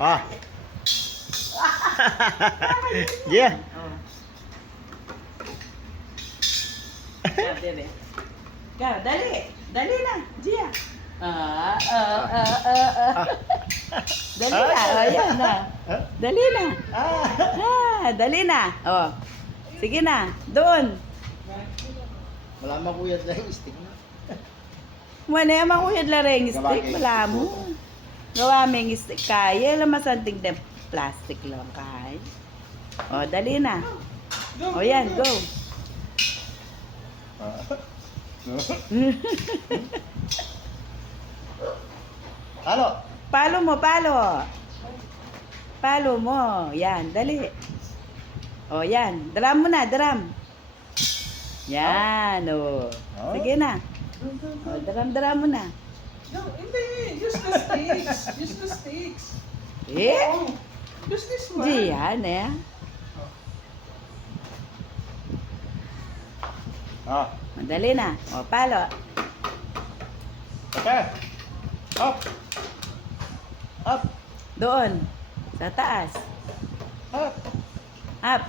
Ah. Yeah. Oh. Kaya, bebe. Kaya, dali. Dali na, Gia. Dali na, oh, yan na. Dali na. Dali na. Oh. Sige na, doon. Wala makuyat na yung stick na. Wala naman kuyad lareng stick, wala mo. Gawa may stick kaya, alam masanting na plastic lang kaya. Oh, dali na. Oh, yan, go. Halo. Palo mo, palo. Palo mo. Yan, dali. O, yan. Drum mo na, drum. Yan, o. Sige na. O, drum mo na. No, hindi. Use the sticks. Use the sticks. Eh? Oh, use this one. Di yan, eh. Ah. Dali na. O, palo. Okay. Up. Up. Doon. Sa taas. Up. Up.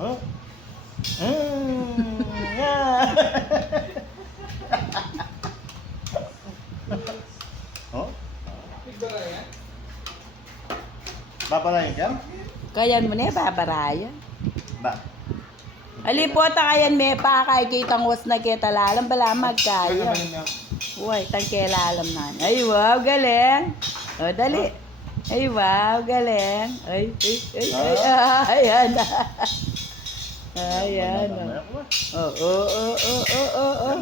Huh? Yeah. Oh? Tigara yan. Babalayin ka? Kayan mo na, babaraya. Ba. Alipota kayan me pa kay kitang was na kita lalam bala magkaya. Uy, tangkela alam na. Ay, wow, galing. O, dali. Ay, wow, galing. Ay. Ayan. Ayan. Oo.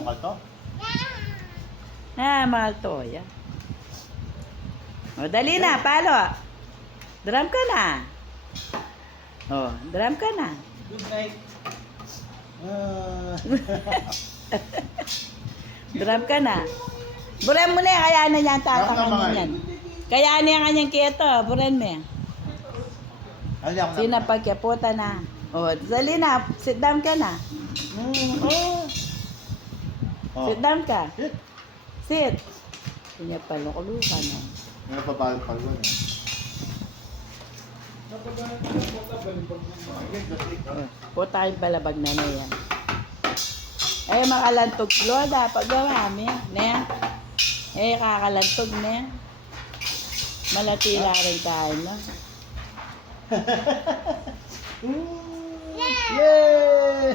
Ano to? Mahal to, yan. O, dali na, palo. Drum ka na. O, drum ka na. Good night. Drum ka na. Buren mo na yan, kaya na yan tatakan yan. Kaya na yan kanyang kieto, buren mo yan. Sinapagkaputa na. O, dali na, sit down ka na. Sit down ka. Sit. Kanya palukulukan. May papalpal ko. Puta kayo balabag na na yan. Ay, makalantog lo, dapat gawa mo yan. Eh, kakalantog na yan. Malatila rin tayo, no? Yay!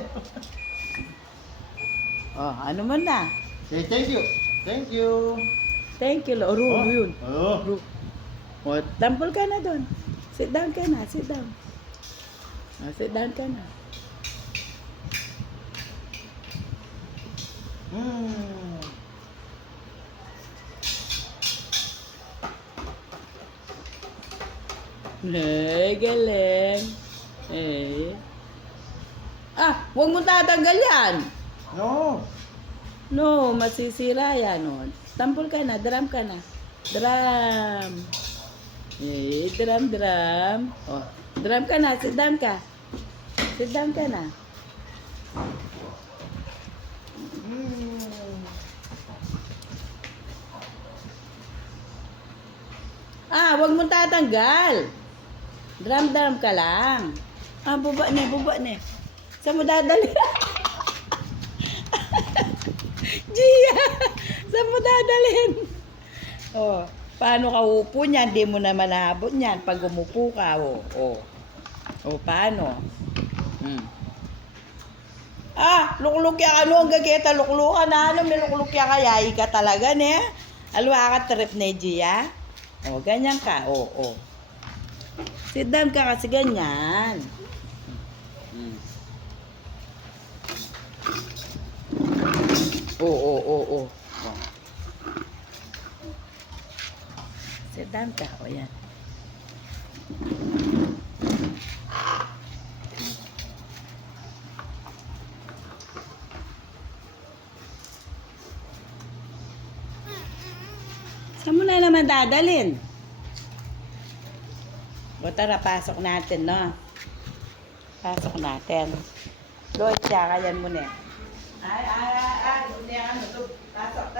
Oh, ano mo na? Say thank you. Thank you. Thank you, Lo. Rulo yun. Oh. O, tampol ka na doon. Sit down ka na, sit down. O, sit down ka na. Ay, galing. Eh. Huwag mo tatanggal yan. No. No, masisira yan. O. Tampol ka na, drum ka na. Drum. Eh, drum. O, drum ka na, sit down ka. Sit down ka na. Huwag mo tatanggal. Drum ka lang. Buba na. Saan mo dadali? Gia, saan mo dadalhin? Oh, paano ka upo niyan? Hindi mo naman naabot niyan pag umupo ka. Paano? Luklukya ano ang gageta? Luklukan na ano? May luklukya kaya ka talaga ne? Alwa ka trip ne Gia? Ganyan ka. Sit down ka kasi ganyan. Sit down ka. Yan. Saan mo na naman dadalhin? Tara, pasok natin, no? Pasok natin. Lloyd, siya, kayan mo na. Ay, pasok.